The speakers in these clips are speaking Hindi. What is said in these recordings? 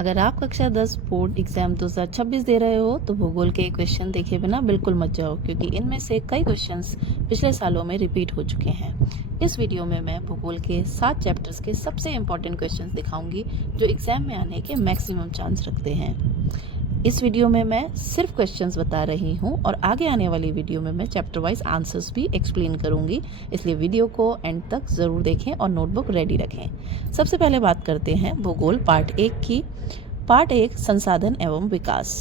अगर आप कक्षा 10 बोर्ड एग्जाम 2026 दे रहे हो तो भूगोल के क्वेश्चन देखे बिना बिल्कुल मत जाओ, क्योंकि इनमें से कई क्वेश्चंस पिछले सालों में रिपीट हो चुके हैं। इस वीडियो में मैं भूगोल के 7 चैप्टर्स के सबसे इम्पॉर्टेंट क्वेश्चंस दिखाऊंगी जो एग्जाम में आने के मैक्सिमम चांस रखते हैं। इस वीडियो में मैं सिर्फ क्वेश्चंस बता रही हूँ और आगे आने वाली वीडियो में मैं चैप्टर वाइज आंसर्स भी एक्सप्लेन करूँगी, इसलिए वीडियो को एंड तक ज़रूर देखें और नोटबुक रेडी रखें। सबसे पहले बात करते हैं भूगोल पार्ट 1 की। पार्ट 1 संसाधन एवं विकास।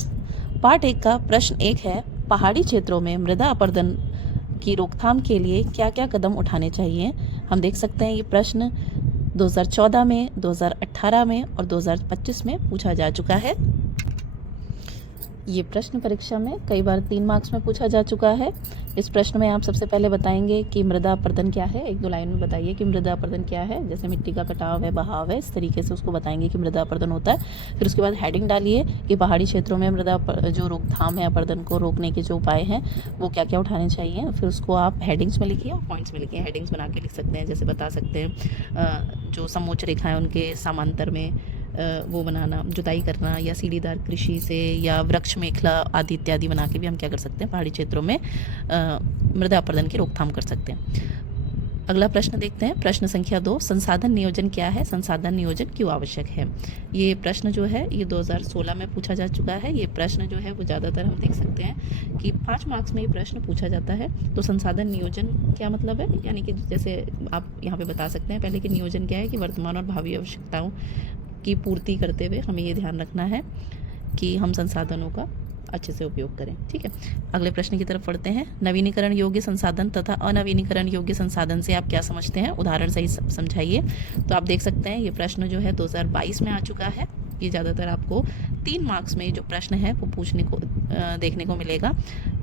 पार्ट 1 का प्रश्न 1 है, पहाड़ी क्षेत्रों में मृदा अपरदन की रोकथाम के लिए क्या क्या कदम उठाने चाहिए। हम देख सकते हैं ये प्रश्न 2014 में, 2018 में और 2025 में पूछा जा चुका है। ये प्रश्न परीक्षा में कई बार 3 मार्क्स में पूछा जा चुका है। इस प्रश्न में आप सबसे पहले बताएंगे कि मृदा अपरदन क्या है। 1-2 लाइन में बताइए कि मृदा अपरदन क्या है। जैसे मिट्टी का कटाव है, बहाव है, इस तरीके से उसको बताएंगे कि मृदा अपरदन होता है। फिर उसके बाद हेडिंग डालिए कि पहाड़ी क्षेत्रों में मृदा जो रोकथाम है, अपरदन को रोकने के जो उपाय हैं वो क्या क्या उठाने चाहिए। फिर उसको आप हेडिंग्स में लिखिए और पॉइंट्स में लिखिए। हेडिंग्स बना के लिख सकते हैं, जैसे बता सकते हैं जो समोच्च रेखा है उनके समांतर में वो बनाना, जुताई करना, या सीढ़ीदार कृषि से, या वृक्ष मेखला आदि इत्यादि बना के भी हम क्या कर सकते हैं, पहाड़ी क्षेत्रों में मृदा अपरदन की रोकथाम कर सकते हैं। अगला प्रश्न देखते हैं, प्रश्न संख्या 2, संसाधन नियोजन क्या है, संसाधन नियोजन क्यों आवश्यक है। ये प्रश्न जो है ये 2016 में पूछा जा चुका है। ये प्रश्न जो है वो ज़्यादातर हम देख सकते हैं कि 5 मार्क्स में ये प्रश्न पूछा जाता है। तो संसाधन नियोजन क्या मतलब है, यानी कि जैसे आप यहाँ पे बता सकते हैं पहले कि नियोजन क्या है कि वर्तमान और भावी आवश्यकताओं की पूर्ति करते हुए हमें ये ध्यान रखना है कि हम संसाधनों का अच्छे से उपयोग करें। ठीक है, अगले प्रश्न की तरफ पढ़ते हैं। नवीनीकरण योग्य संसाधन तथा अनवीनीकरण योग्य संसाधन से आप क्या समझते हैं, उदाहरण सही समझाइए। तो आप देख सकते हैं ये प्रश्न जो है 2022 में आ चुका है। ये ज़्यादातर आपको 3 मार्क्स में जो प्रश्न है वो पूछने को देखने को मिलेगा।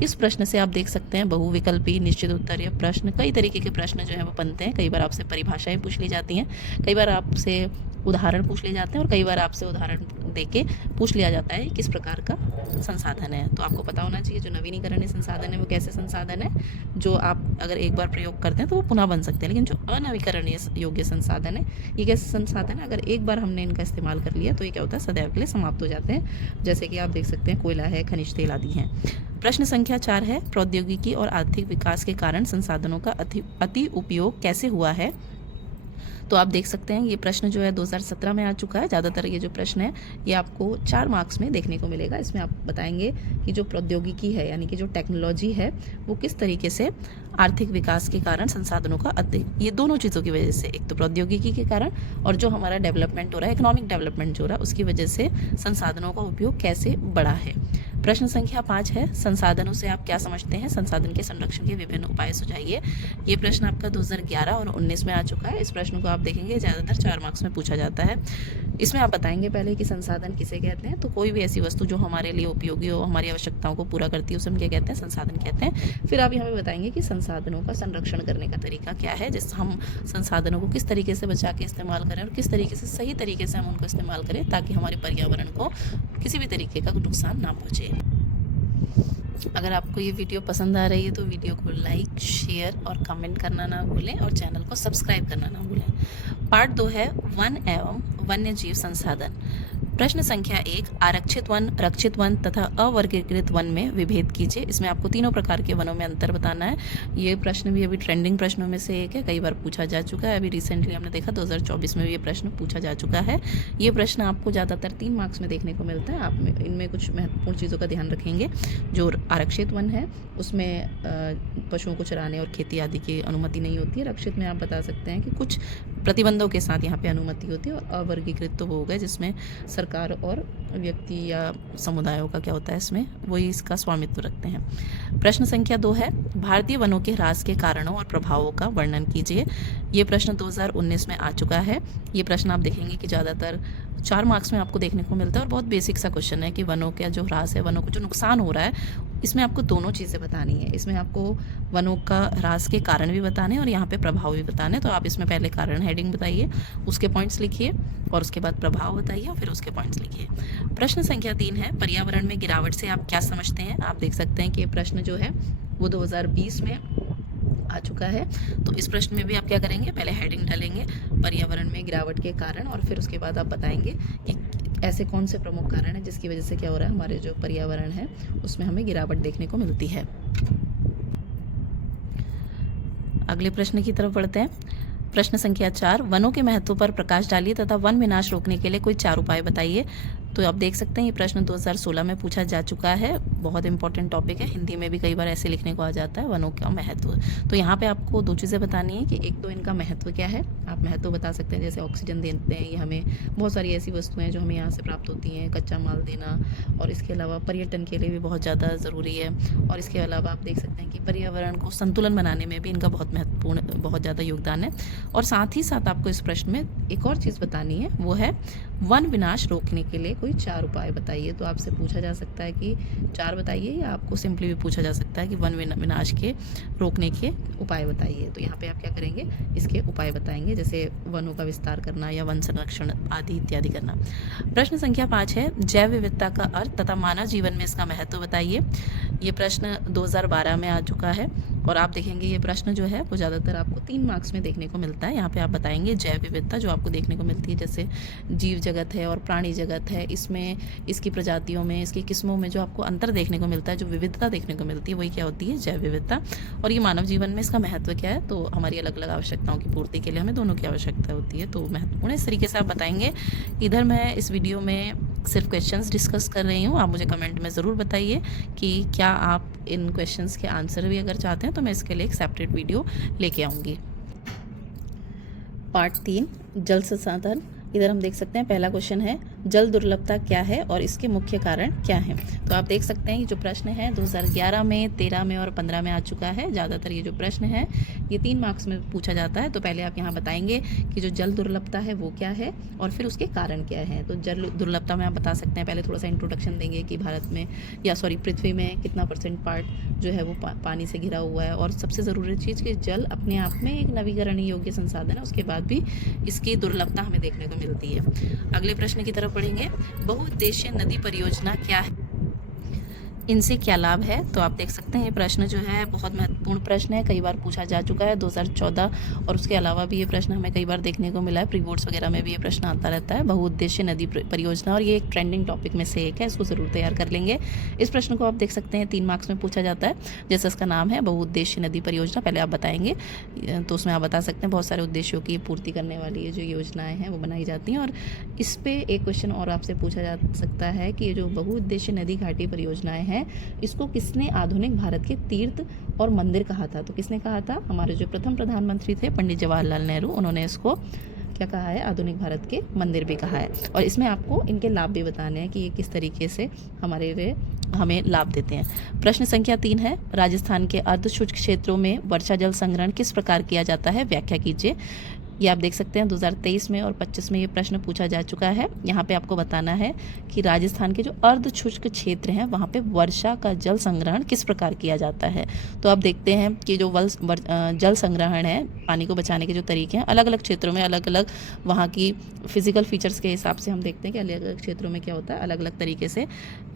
इस प्रश्न से आप देख सकते हैं बहुविकल्पी, निश्चित उत्तरीय प्रश्न, कई तरीके के प्रश्न जो है वो बनते हैं। कई बार आपसे परिभाषाएं पूछ ली जाती हैं, कई बार आपसे उदाहरण पूछ लिए जाते हैं और कई बार आपसे उदाहरण देके पूछ लिया जाता है किस प्रकार का संसाधन है। तो आपको पता होना चाहिए जो नवीनीकरणीय संसाधन है वो कैसे संसाधन है जो आप अगर एक बार प्रयोग करते हैं तो वो पुनः बन सकते हैं। लेकिन जो अनवीकरणीय योग्य संसाधन है ये कैसे संसाधन है, अगर एक बार हमने इनका इस्तेमाल कर लिया तो ये क्या होता है, सदैव के लिए समाप्त हो जाते हैं। जैसे कि आप देख सकते हैं कोयला है, खनिज तेल आदि हैं। प्रश्न संख्या 4 है, प्रौद्योगिकी और आर्थिक विकास के कारण संसाधनों का अति उपयोग कैसे हुआ है। तो आप देख सकते हैं ये प्रश्न जो है 2017 में आ चुका है। ज़्यादातर ये जो प्रश्न है ये आपको 4 मार्क्स में देखने को मिलेगा। इसमें आप बताएंगे कि जो प्रौद्योगिकी है यानी कि जो टेक्नोलॉजी है वो किस तरीके से आर्थिक विकास के कारण संसाधनों का ये दोनों चीज़ों की वजह से, एक तो प्रौद्योगिकी के कारण और जो हमारा डेवलपमेंट हो रहा है, इकोनॉमिक डेवलपमेंट जो हो रहा है उसकी वजह से संसाधनों का उपयोग कैसे बढ़ा है। प्रश्न संख्या 5 है, संसाधनों से आप क्या समझते हैं, संसाधन के संरक्षण के विभिन्न उपाय सुझाइए। ये प्रश्न आपका 2011 और 19 में आ चुका है। इस प्रश्न को आप देखेंगे ज़्यादातर 4 मार्क्स में पूछा जाता है। इसमें आप बताएंगे पहले कि संसाधन किसे कहते हैं। तो कोई भी ऐसी वस्तु जो हमारे लिए उपयोगी हो, हमारी आवश्यकताओं को पूरा करती है, उसे हम क्या कहते हैं, संसाधन कहते हैं। फिर आप यहाँ पे बताएंगे कि संसाधनों का संरक्षण करने का तरीका क्या है, जिससे हम संसाधनों को किस तरीके से बचा के इस्तेमाल करें और किस तरीके से सही तरीके से हम उनको इस्तेमाल करें ताकि हमारे पर्यावरण को किसी भी तरीके का नुकसान ना पहुँचे। अगर आपको ये वीडियो पसंद आ रही है तो वीडियो को लाइक, शेयर और कमेंट करना ना भूलें और चैनल को सब्सक्राइब करना ना भूलें। पार्ट 2 है, वन एवं वन्य जीव संसाधन। प्रश्न संख्या 1, आरक्षित वन, रक्षित वन तथा अवर्गीकृत वन में विभेद कीजिए। इसमें आपको तीनों प्रकार के वनों में अंतर बताना है। ये प्रश्न भी अभी ट्रेंडिंग प्रश्नों में से एक है, कई बार पूछा जा चुका है। अभी रिसेंटली हमने देखा 2024 में भी ये प्रश्न पूछा जा चुका है। ये प्रश्न आपको ज़्यादातर 3 मार्क्स में देखने को मिलता है। आप इनमें कुछ महत्वपूर्ण चीज़ों का ध्यान रखेंगे। जो आरक्षित वन है उसमें पशुओं को चराने और खेती आदि की अनुमति नहीं होती है। रक्षित में आप बता सकते हैं कि कुछ प्रतिबंधों के साथ यहाँ पे अनुमति होती है। और अवर्गीकृत तो वो हो गए जिसमें सरकार और व्यक्ति या समुदायों का क्या होता है, इसमें वही इसका स्वामित्व रखते हैं। प्रश्न संख्या 2 है, भारतीय वनों के ह्रास के कारणों और प्रभावों का वर्णन कीजिए। ये प्रश्न 2019 में आ चुका है। ये प्रश्न आप देखेंगे कि ज़्यादातर 4 मार्क्स में आपको देखने को मिलता है और बहुत बेसिक सा क्वेश्चन है कि वनों का जो ह्रास है, वनों को जो नुकसान हो रहा है, इसमें आपको दोनों चीज़ें बतानी है। इसमें आपको वनों का ह्रास के कारण भी बताने हैं और यहाँ पे प्रभाव भी बताने हैं। तो आप इसमें पहले कारण हेडिंग बताइए, उसके पॉइंट्स लिखिए और उसके बाद प्रभाव बताइए और फिर उसके पॉइंट्स लिखिए। प्रश्न संख्या 3 है, पर्यावरण में गिरावट से आप क्या समझते हैं। आप देख सकते हैं कि ये प्रश्न जो है वो 2020 में आ चुका है। तो इस प्रश्न में भी आप क्या करेंगे, पहले हेडिंग डालेंगे पर्यावरण में गिरावट के कारण और फिर उसके बाद आप बताएंगे कि ऐसे कौन से प्रमुख कारण हैं जिसकी वजह से क्या हो रहा है, हमारे जो पर्यावरण है उसमें हमें गिरावट देखने को मिलती है। अगले प्रश्न की तरफ बढ़ते हैं। प्रश्न संख्या 4, वनों के महत्व पर प्रकाश डालिए तथा वन विनाश रोकने के लिए कोई 4 उपाय बताइए। तो आप देख सकते हैं ये प्रश्न 2016 में पूछा जा चुका है। बहुत इंपॉर्टेंट टॉपिक है, हिंदी में भी कई बार ऐसे लिखने को आ जाता है, वनों का महत्व। तो यहाँ पे आपको 2 चीज़ें बतानी है कि एक तो इनका महत्व क्या है, आप महत्व बता सकते हैं, जैसे ऑक्सीजन देते हैं ये हमें, बहुत सारी ऐसी वस्तुएं हैं जो हमें यहाँ से प्राप्त होती हैं, कच्चा माल देना, और इसके अलावा पर्यटन के लिए भी बहुत ज़्यादा ज़रूरी है। और इसके अलावा आप देख सकते हैं कि पर्यावरण को संतुलन बनाने में भी इनका बहुत महत्वपूर्ण, बहुत ज़्यादा योगदान है। और साथ ही साथ आपको इस प्रश्न में एक और चीज़ बतानी है, वो है वन विनाश रोकने के लिए कोई 4 उपाय बताइए। तो आपसे पूछा जा सकता है कि 4 बताइए, या आपको सिंपली भी पूछा जा सकता है कि वन विनाश के रोकने के उपाय बताइए। तो यहाँ पे आप क्या करेंगे, इसके उपाय बताएंगे, जैसे वनों का विस्तार करना या वन संरक्षण आदि इत्यादि करना। प्रश्न संख्या 5 है, जैव विविधता का अर्थ तथा मानव जीवन में इसका महत्व बताइए। ये प्रश्न 2012 में आ चुका है, और आप देखेंगे ये प्रश्न जो है वो ज़्यादातर आपको 3 मार्क्स में देखने को मिलता है। यहाँ पे आप बताएंगे जैव विविधता जो आपको देखने को मिलती है, जैसे जीव जगत है और प्राणी जगत है, इसमें इसकी प्रजातियों में, इसकी किस्मों में जो आपको अंतर देखने को मिलता है, जो विविधता देखने को मिलती है, वही क्या होती है, जैव विविधता। और ये मानव जीवन में इसका महत्व क्या है, तो हमारी अलग अलग आवश्यकताओं की पूर्ति के लिए हमें दोनों की आवश्यकता होती है, तो महत्वपूर्ण है। इस तरीके से आप बताएंगे। इधर मैं इस वीडियो में सिर्फ क्वेश्चंस डिस्कस कर रही हूँ, आप मुझे कमेंट में ज़रूर बताइए कि क्या आप इन क्वेश्चंस के आंसर भी अगर चाहते हैं तो मैं इसके लिए एक सेपरेट वीडियो लेके आऊँगी। पार्ट 3, जल संसाधन। इधर हम देख सकते हैं पहला क्वेश्चन है, जल दुर्लभता क्या है और इसके मुख्य कारण क्या हैं। तो आप देख सकते हैं ये जो प्रश्न है 2011 में, 13 में और 15 में आ चुका है। ज़्यादातर ये जो प्रश्न है ये 3 मार्क्स में पूछा जाता है। तो पहले आप यहाँ बताएंगे कि जो जल दुर्लभता है वो क्या है और फिर उसके कारण क्या है। तो जल दुर्लभता में आप बता सकते हैं, पहले थोड़ा सा इंट्रोडक्शन देंगे कि भारत में, या सॉरी पृथ्वी में कितना % पार्ट जो है वो पानी से घिरा हुआ है, और सबसे ज़रूरी चीज़ कि जल अपने आप में एक नवीकरणीय योग्य संसाधन है, उसके बाद भी इसकी दुर्लभता हमें देखने को मिलती है। अगले प्रश्न की तरफ बढ़ेंगे, बहुउद्देशीय नदी परियोजना क्या है, इनसे क्या लाभ है। तो आप देख सकते हैं ये प्रश्न जो है बहुत महत्वपूर्ण प्रश्न है, कई बार पूछा जा चुका है 2014, और उसके अलावा भी ये प्रश्न हमें कई बार देखने को मिला है, प्री बोर्ड्स वगैरह में भी ये प्रश्न आता रहता है, बहुउद्देशीय नदी परियोजना, और ये एक ट्रेंडिंग टॉपिक में से एक है, इसको ज़रूर तैयार कर लेंगे। इस प्रश्न को आप देख सकते हैं 3 मार्क्स में पूछा जाता है, जैसे इसका नाम है बहुउद्देशीय नदी परियोजना। पहले आप बताएंगे, तो उसमें आप बता सकते हैं बहुत सारे उद्देश्यों की पूर्ति करने वाली ये जो योजनाएँ हैं वो बनाई जाती हैं। और इस पर एक क्वेश्चन और आपसे पूछा जा सकता है कि ये जो बहुउद्देशीय नदी घाटी परियोजनाएँ हैं, इसको किसने आधुनिक भारत के तीर्थ और मंदिर कहा था। तो किसने कहा था, हमारे जो प्रथम प्रधानमंत्री थे पंडित जवाहरलाल नेहरू, उन्होंने इसको क्या कहा है, आधुनिक भारत के मंदिर भी कहा है। और इसमें आपको इनके लाभ भी बताने हैं कि ये किस तरीके से हमें लाभ देते हैं। प्रश्न संख्या 3 है, राजस्थान के अर्ध शुष्क क्षेत्रों में वर्षा जल संग्रहण किस प्रकार किया जाता है, व्याख्या कीजिए। ये आप देख सकते हैं 2023 में और 25 में ये प्रश्न पूछा जा चुका है। यहाँ पे आपको बताना है कि राजस्थान के जो अर्ध शुष्क क्षेत्र हैं वहाँ पे वर्षा का जल संग्रहण किस प्रकार किया जाता है। तो आप देखते हैं कि जो जल संग्रहण है, पानी को बचाने के जो तरीके हैं, अलग अलग क्षेत्रों में अलग अलग वहाँ की फिजिकल फीचर्स के हिसाब से हम देखते हैं कि अलग अलग क्षेत्रों में क्या होता है, अलग अलग तरीके से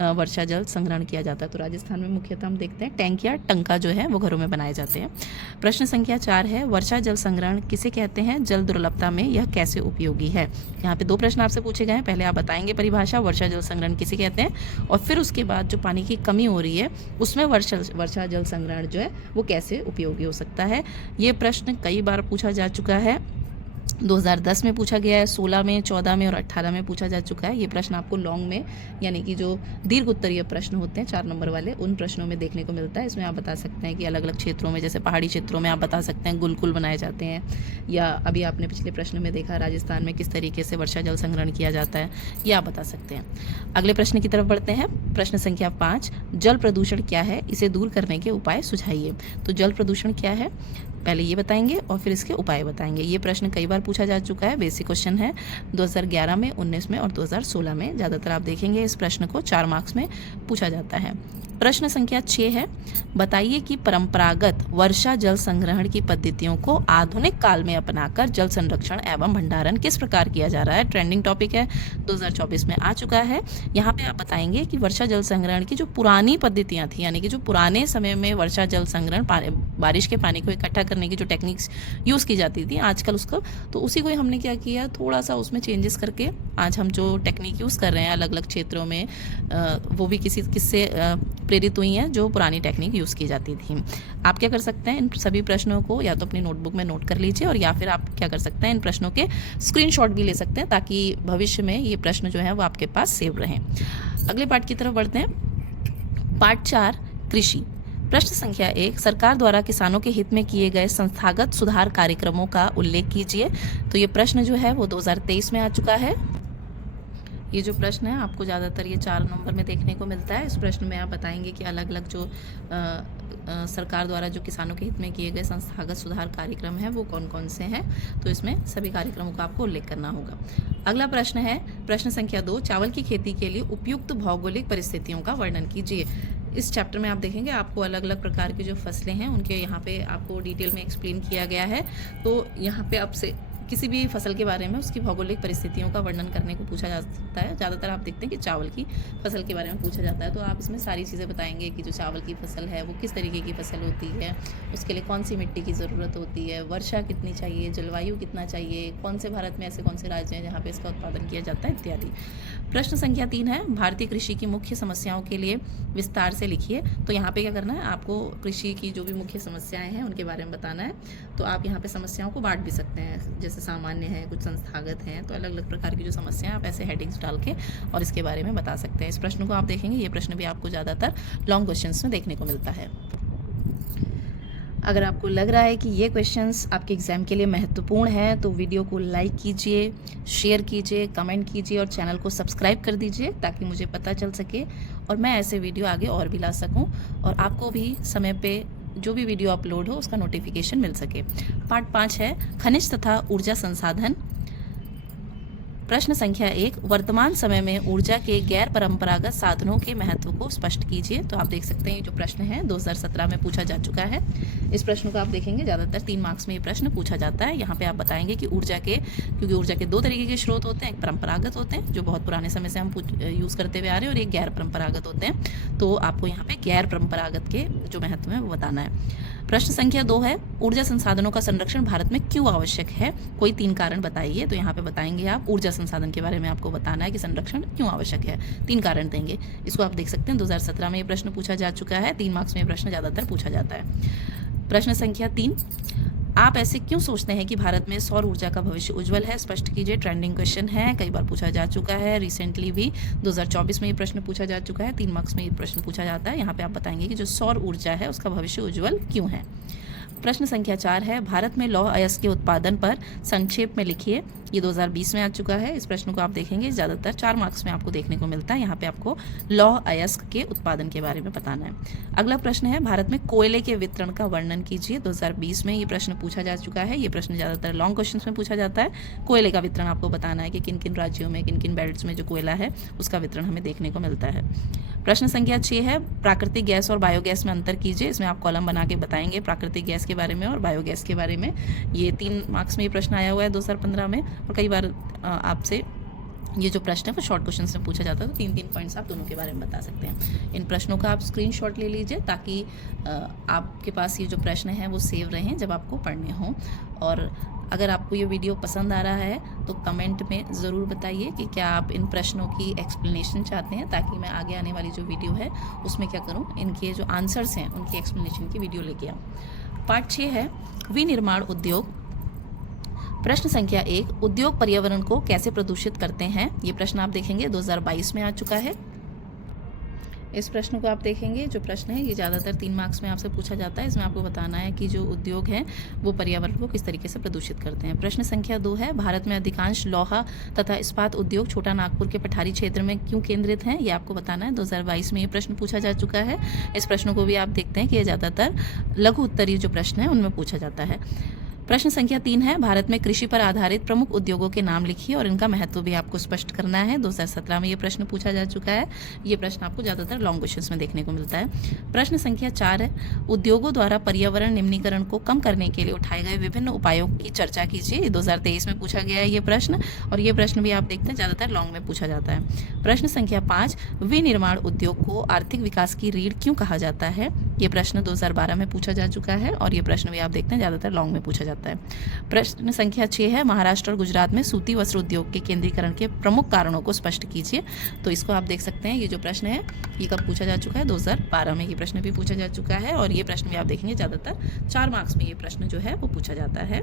वर्षा जल संग्रहण किया जाता है। तो राजस्थान में मुख्यतः हम देखते हैं टैंक या टंका जो है वो घरों में बनाए जाते हैं। प्रश्न संख्या 4 है, वर्षा जल संग्रहण किसे कहते हैं, जल दुर्लभता में यह कैसे उपयोगी है। यहाँ पे 2 प्रश्न आपसे पूछे गए हैं, पहले आप बताएंगे परिभाषा, वर्षा जल संग्रहण किसे कहते हैं, और फिर उसके बाद जो पानी की कमी हो रही है उसमें वर्षा जल संग्रहण जो है वो कैसे उपयोगी हो सकता है। ये प्रश्न कई बार पूछा जा चुका है, 2010 में पूछा गया है, 16 में, 14 में और 18 में पूछा जा चुका है। ये प्रश्न आपको लॉन्ग में, यानी कि जो दीर्घ उत्तरीय प्रश्न होते हैं 4 नंबर वाले, उन प्रश्नों में देखने को मिलता है। इसमें आप बता सकते हैं कि अलग अलग क्षेत्रों में, जैसे पहाड़ी क्षेत्रों में आप बता सकते हैं गुलकुल बनाए जाते हैं, या अभी आपने पिछले प्रश्न में देखा राजस्थान में किस तरीके से वर्षा जल संग्रहण किया जाता है, ये आप बता सकते हैं। अगले प्रश्न की तरफ बढ़ते हैं। प्रश्न संख्या 5, जल प्रदूषण क्या है, इसे दूर करने के उपाय सुझाइए। तो जल प्रदूषण क्या है, पहले ये बताएंगे और फिर इसके उपाय बताएंगे। ये प्रश्न कई बार पूछा जा चुका है, बेसिक क्वेश्चन है, 2011 में, 19 में और 2016 में। ज़्यादातर आप देखेंगे इस प्रश्न को 4 मार्क्स में पूछा जाता है। प्रश्न संख्या 6 है, बताइए कि परंपरागत वर्षा जल संग्रहण की पद्धतियों को आधुनिक काल में अपनाकर जल संरक्षण एवं भंडारण किस प्रकार किया जा रहा है। ट्रेंडिंग टॉपिक है, 2024 में आ चुका है। यहाँ पे आप बताएंगे कि वर्षा जल संग्रहण की जो पुरानी पद्धतियाँ थी, यानी कि जो पुराने समय में वर्षा जल संग्रहण बारिश के पानी को इकट्ठा करने की जो टेक्निक्स यूज़ की जाती थी आजकल उसको, तो उसी को ही हमने क्या किया, थोड़ा सा उसमें चेंजेस करके आज हम जो टेक्निक यूज़ कर रहे हैं अलग अलग क्षेत्रों में, वो भी किससे प्रेरित हुई हैं, जो पुरानी टेक्निक यूज़ की जाती थी। आप क्या कर सकते हैं, इन सभी प्रश्नों को या तो अपनी नोटबुक में नोट कर लीजिए, और या फिर आप क्या कर सकते हैं, इन प्रश्नों के स्क्रीनशॉट भी ले सकते हैं, ताकि भविष्य में ये प्रश्न जो है वो आपके पास सेव रहें। अगले पार्ट की तरफ बढ़ते हैं। पार्ट 4, कृषि। प्रश्न संख्या 1, सरकार द्वारा किसानों के हित में किए गए संस्थागत सुधार कार्यक्रमों का उल्लेख कीजिए। तो ये प्रश्न जो है वो 2023 में आ चुका है। ये जो प्रश्न है आपको ज़्यादातर ये 4 नंबर में देखने को मिलता है। इस प्रश्न में आप बताएंगे कि अलग अलग जो सरकार द्वारा जो किसानों के हित में किए गए संस्थागत सुधार कार्यक्रम हैं वो कौन कौन से हैं, तो इसमें सभी कार्यक्रमों का आपको उल्लेख करना होगा। अगला प्रश्न है, प्रश्न संख्या 2, चावल की खेती के लिए उपयुक्त भौगोलिक परिस्थितियों का वर्णन कीजिए। इस चैप्टर में आप देखेंगे आपको अलग अलग प्रकार की जो फसलें हैं उनके यहाँ पे आपको डिटेल में एक्सप्लेन किया गया है। तो यहाँ पे आपसे किसी भी फसल के बारे में उसकी भौगोलिक परिस्थितियों का वर्णन करने को पूछा जा सकता है। ज़्यादातर आप देखते हैं कि चावल की फसल के बारे में पूछा जाता है, तो आप इसमें सारी चीज़ें बताएंगे कि जो चावल की फसल है वो किस तरीके की फसल होती है, उसके लिए कौन सी मिट्टी की ज़रूरत होती है, वर्षा कितनी चाहिए, जलवायु कितना चाहिए, कौन से भारत में ऐसे कौन से राज्य हैं जहाँ पर इसका उत्पादन किया जाता है, इत्यादि। प्रश्न संख्या 3 है, भारतीय कृषि की मुख्य समस्याओं के लिए विस्तार से लिखिए। तो यहाँ पे क्या करना है, आपको कृषि की जो भी मुख्य समस्याएं हैं उनके बारे में बताना है। तो आप यहाँ पे समस्याओं को बांट भी सकते हैं, जैसे सामान्य है, कुछ संस्थागत हैं, तो अलग अलग प्रकार की जो समस्याएं आप ऐसे हेडिंग्स डाल के और इसके बारे में बता सकते हैं। इस प्रश्न को आप देखेंगे, ये प्रश्न भी आपको ज़्यादातर लॉन्ग क्वेश्चंस में देखने को मिलता है। अगर आपको लग रहा है कि ये क्वेश्चंस आपके एग्ज़ाम के लिए महत्वपूर्ण हैं, तो वीडियो को लाइक कीजिए, शेयर कीजिए, कमेंट कीजिए और चैनल को सब्सक्राइब कर दीजिए, ताकि मुझे पता चल सके और मैं ऐसे वीडियो आगे और भी ला सकूं और आपको भी समय पे जो भी वीडियो अपलोड हो उसका नोटिफिकेशन मिल सके। पार्ट 5 है, खनिज तथा ऊर्जा संसाधन। प्रश्न संख्या 1, वर्तमान समय में ऊर्जा के गैर परंपरागत साधनों के महत्व को स्पष्ट कीजिए। तो आप देख सकते हैं ये जो प्रश्न है 2017 में पूछा जा चुका है। इस प्रश्न को आप देखेंगे ज़्यादातर 3 मार्क्स में ये प्रश्न पूछा जाता है। यहाँ पे आप बताएंगे कि क्योंकि ऊर्जा के 2 तरीके के स्रोत होते हैं, एक परंपरागत होते हैं जो बहुत पुराने समय से हम यूज़ करते हुए आ रहे हैं, और एक गैर परंपरागत होते हैं। तो आपको यहाँ पे गैर परंपरागत के जो महत्व है वो बताना है। प्रश्न संख्या 2 है, ऊर्जा संसाधनों का संरक्षण भारत में क्यों आवश्यक है, कोई 3 कारण बताइए। तो यहाँ पे बताएंगे आप ऊर्जा संसाधन के बारे में आपको बताना है कि संरक्षण क्यों आवश्यक है, 3 कारण देंगे। इसको आप देख सकते हैं 2017 में ये प्रश्न पूछा जा चुका है। 3 मार्क्स में ये प्रश्न ज़्यादातर पूछा जाता है। प्रश्न संख्या 3, आप ऐसे क्यों सोचते हैं कि भारत में सौर ऊर्जा का भविष्य उज्जवल है, स्पष्ट कीजिए। ट्रेंडिंग क्वेश्चन है, कई बार पूछा जा चुका है, रिसेंटली भी 2024 में ये प्रश्न पूछा जा चुका है। 3 मार्क्स में ये प्रश्न पूछा जाता है। यहाँ पे आप बताएंगे कि जो सौर ऊर्जा है उसका भविष्य उज्जवल क्यों है। प्रश्न संख्या 4 है, भारत में लौह अयस्क के उत्पादन पर संक्षेप में लिखिए। ये 2020 में आ चुका है। इस प्रश्न को आप देखेंगे ज़्यादातर 4 मार्क्स में आपको देखने को मिलता है। यहाँ पे आपको लौह अयस्क के उत्पादन के बारे में बताना है। अगला प्रश्न है, भारत में कोयले के वितरण का वर्णन कीजिए। 2020 में ये प्रश्न पूछा जा चुका है। ये प्रश्न ज़्यादातर लॉन्ग क्वेश्चन में पूछा जाता है। कोयले का वितरण आपको बताना है कि किन किन राज्यों में, किन किन बेल्ट्स में जो कोयला है उसका वितरण हमें देखने को मिलता है। प्रश्न संख्या 6 है, प्राकृतिक गैस और बायोगैस में अंतर कीजिए। इसमें आप कॉलम बना के बताएंगे प्राकृतिक गैस के बारे में और बायोगैस के बारे में। ये 3 मार्क्स में ये प्रश्न आया हुआ है 2015 में, और कई बार आपसे ये जो प्रश्न है वो शॉर्ट क्वेश्चन में पूछा जाता है। तो 3-3 पॉइंट्स आप दोनों के बारे में बता सकते हैं। इन प्रश्नों का आप स्क्रीनशॉट ले लीजिए, ताकि आपके पास ये जो प्रश्न हैं वो सेव रहें जब आपको पढ़ने हों। और अगर आपको ये वीडियो पसंद आ रहा है तो कमेंट में ज़रूर बताइए कि क्या आप इन प्रश्नों की एक्सप्लेनेशन चाहते हैं, ताकि मैं आगे आने वाली जो वीडियो है उसमें क्या करूं, इनके जो आंसर्स हैं उनकी एक्सप्लेनेशन की वीडियो लेके आऊँ। पार्ट 6 है, विनिर्माण उद्योग। प्रश्न संख्या 1, उद्योग पर्यावरण को कैसे प्रदूषित करते हैं। ये प्रश्न आप देखेंगे 2022 में आ चुका है। इस प्रश्न को आप देखेंगे, जो प्रश्न है ये ज़्यादातर 3 मार्क्स में आपसे पूछा जाता है। इसमें आपको बताना है कि जो उद्योग हैं वो पर्यावरण को किस तरीके से प्रदूषित करते हैं। प्रश्न संख्या 2 है, भारत में अधिकांश लोहा तथा इस्पात उद्योग छोटा नागपुर के पठारी क्षेत्र में क्यों केंद्रित हैं, ये आपको बताना है। 2022 में ये प्रश्न पूछा जा चुका है। इस प्रश्न को भी आप देखते हैं कि ये ज़्यादातर लघु उत्तरीय जो प्रश्न है उनमें पूछा जाता है। प्रश्न संख्या 3 है, भारत में कृषि पर आधारित प्रमुख उद्योगों के नाम लिखिए और इनका महत्व भी आपको स्पष्ट करना है। 2017 में ये प्रश्न पूछा जा चुका है। ये प्रश्न आपको ज़्यादातर लॉन्ग क्वेश्चंस में देखने को मिलता है। प्रश्न संख्या 4 है, उद्योगों द्वारा पर्यावरण निम्नीकरण को कम करने के लिए उठाए गए विभिन्न उपायों की चर्चा कीजिए। 2023 में पूछा गया है ये प्रश्न, और ये प्रश्न भी आप देखते हैं ज़्यादातर लॉन्ग में पूछा जाता है। प्रश्न संख्या 5, विनिर्माण उद्योग को आर्थिक विकास की रीढ़ क्यों कहा जाता है? ये प्रश्न 2012 में पूछा जा चुका है, और ये प्रश्न भी आप देखते हैं ज़्यादातर लॉन्ग में पूछा जाता है। प्रश्न संख्या 6 है, महाराष्ट्र और गुजरात में सूती वस्त्र उद्योग के केंद्रीकरण के प्रमुख कारणों को स्पष्ट कीजिए। तो इसको आप देख सकते हैं, ये जो प्रश्न है ये कब पूछा जा चुका है? 2012 में ये प्रश्न भी पूछा जा चुका है, और ये प्रश्न भी आप देखेंगे ज़्यादातर 4 मार्क्स में ये प्रश्न जो है वो पूछा जाता है।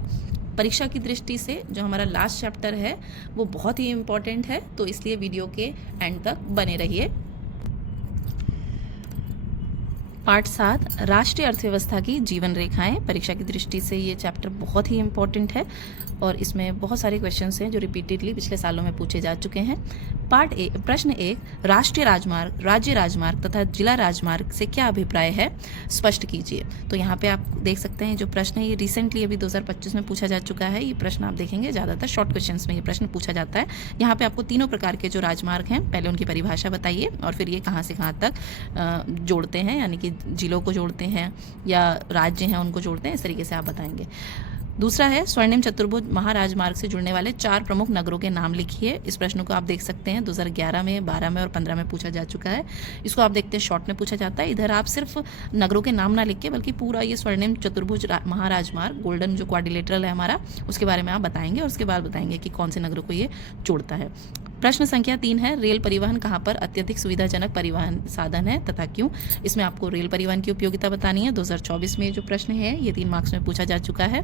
परीक्षा की दृष्टि से जो हमारा लास्ट चैप्टर है वो बहुत ही इम्पॉर्टेंट है, तो इसलिए वीडियो के एंड तक बने रहिए। पार्ट 7, राष्ट्रीय अर्थव्यवस्था की जीवन रेखाएं। परीक्षा की दृष्टि से ये चैप्टर बहुत ही इम्पॉर्टेंट है, और इसमें बहुत सारे क्वेश्चंस हैं जो रिपीटेडली पिछले सालों में पूछे जा चुके हैं। प्रश्न 1, राष्ट्रीय राजमार्ग, राज्य राजमार्ग तथा जिला राजमार्ग से क्या अभिप्राय है? स्पष्ट कीजिए। तो यहाँ पे आप देख सकते हैं जो प्रश्न है ये रिसेंटली अभी 2025 में पूछा जा चुका है। ये प्रश्न आप देखेंगे ज़्यादातर शॉर्ट क्वेश्चंस में ये प्रश्न पूछा जाता है। यहाँ पे आपको तीनों प्रकार के जो राजमार्ग हैं पहले उनकी परिभाषा बताइए, और फिर ये कहाँ से कहाँ तक जोड़ते हैं, यानी कि जिलों को जोड़ते हैं या राज्य हैं उनको जोड़ते हैं, इस तरीके से आप बताएंगे। दूसरा है, स्वर्णिम चतुर्भुज महाराजमार्ग से जुड़ने वाले 4 प्रमुख नगरों के नाम लिखिए। इस प्रश्न को आप देख सकते हैं 2011 में, 12 में और 15 में पूछा जा चुका है। इसको आप देखते हैं शॉर्ट में पूछा जाता है। इधर आप सिर्फ नगरों के नाम ना लिख के बल्कि पूरा ये स्वर्णिम चतुर्भुज महाराजमार्ग, गोल्डन जो क्वाड्रिलेटरल है हमारा, उसके बारे में आप बताएंगे, और उसके बाद बताएंगे कि कौन से नगरों को ये जोड़ता है। प्रश्न संख्या 3 है, रेल परिवहन कहाँ पर अत्यधिक सुविधाजनक परिवहन साधन है तथा क्यों? इसमें आपको रेल परिवहन की उपयोगिता बतानी है। 2024 में जो प्रश्न है ये 3 मार्क्स में पूछा जा चुका है।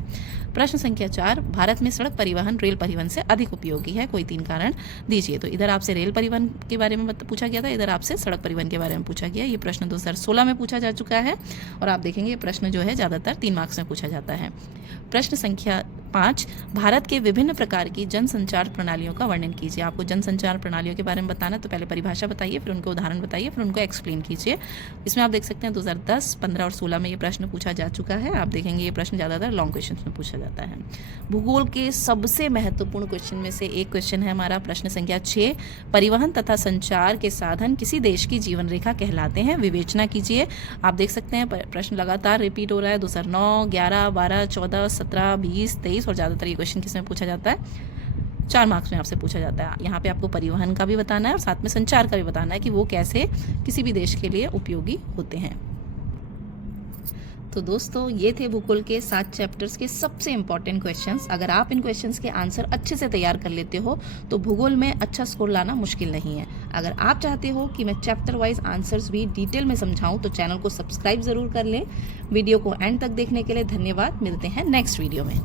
प्रश्न संख्या 4, भारत में सड़क परिवहन रेल परिवहन से अधिक उपयोगी है, कोई 3 कारण दीजिए। तो इधर आपसे रेल परिवहन के बारे में पूछा गया था, इधर आपसे सड़क परिवहन के बारे में पूछा गया। ये प्रश्न 2016 में पूछा जा चुका है, और आप देखेंगे ये प्रश्न जो है ज़्यादातर 3 मार्क्स में पूछा जाता है। प्रश्न संख्या 5, भारत के विभिन्न प्रकार की जनसंचार प्रणालियों का वर्णन कीजिए। आपको जनसंचार प्रणालियों के बारे में बताना है, तो पहले परिभाषा बताइए, फिर उनके उदाहरण बताइए, फिर उनको एक्सप्लेन कीजिए। इसमें आप देख सकते हैं 2010, 15 और 16 में ये प्रश्न पूछा जा चुका है। आप देखेंगे ये प्रश्न ज़्यादातर लॉन्ग क्वेश्चन में पूछा जाता है। भूगोल के सबसे महत्वपूर्ण क्वेश्चन में से एक क्वेश्चन है हमारा प्रश्न संख्या 6, परिवहन तथा संचार के साधन किसी देश की जीवन रेखा कहलाते हैं, विवेचना कीजिए। आप देख सकते हैं प्रश्न लगातार रिपीट हो रहा है। 2009, 11, 12, 14, 17, 20, 23 और ज़्यादातर ये क्वेश्चन किसमें पूछा जाता है? 4 मार्क्स में आपसे पूछा जाता है। यहाँ पे आपको परिवहन का भी बताना है और साथ में संचार का भी बताना है कि वो कैसे किसी भी देश के लिए उपयोगी होते हैं। तो दोस्तों ये थे भूगोल के 7 चैप्टर्स के सबसे इंपॉर्टेंट क्वेश्चंस। अगर आप इन क्वेश्चंस के आंसर अच्छे से तैयार कर लेते हो तो भूगोल में अच्छा स्कोर लाना मुश्किल नहीं है। अगर आप चाहते हो कि मैं चैप्टर वाइज आंसर्स भी डिटेल में समझाऊं तो चैनल को सब्सक्राइब ज़रूर कर लें। वीडियो को एंड तक देखने के लिए धन्यवाद। मिलते हैं नेक्स्ट वीडियो में।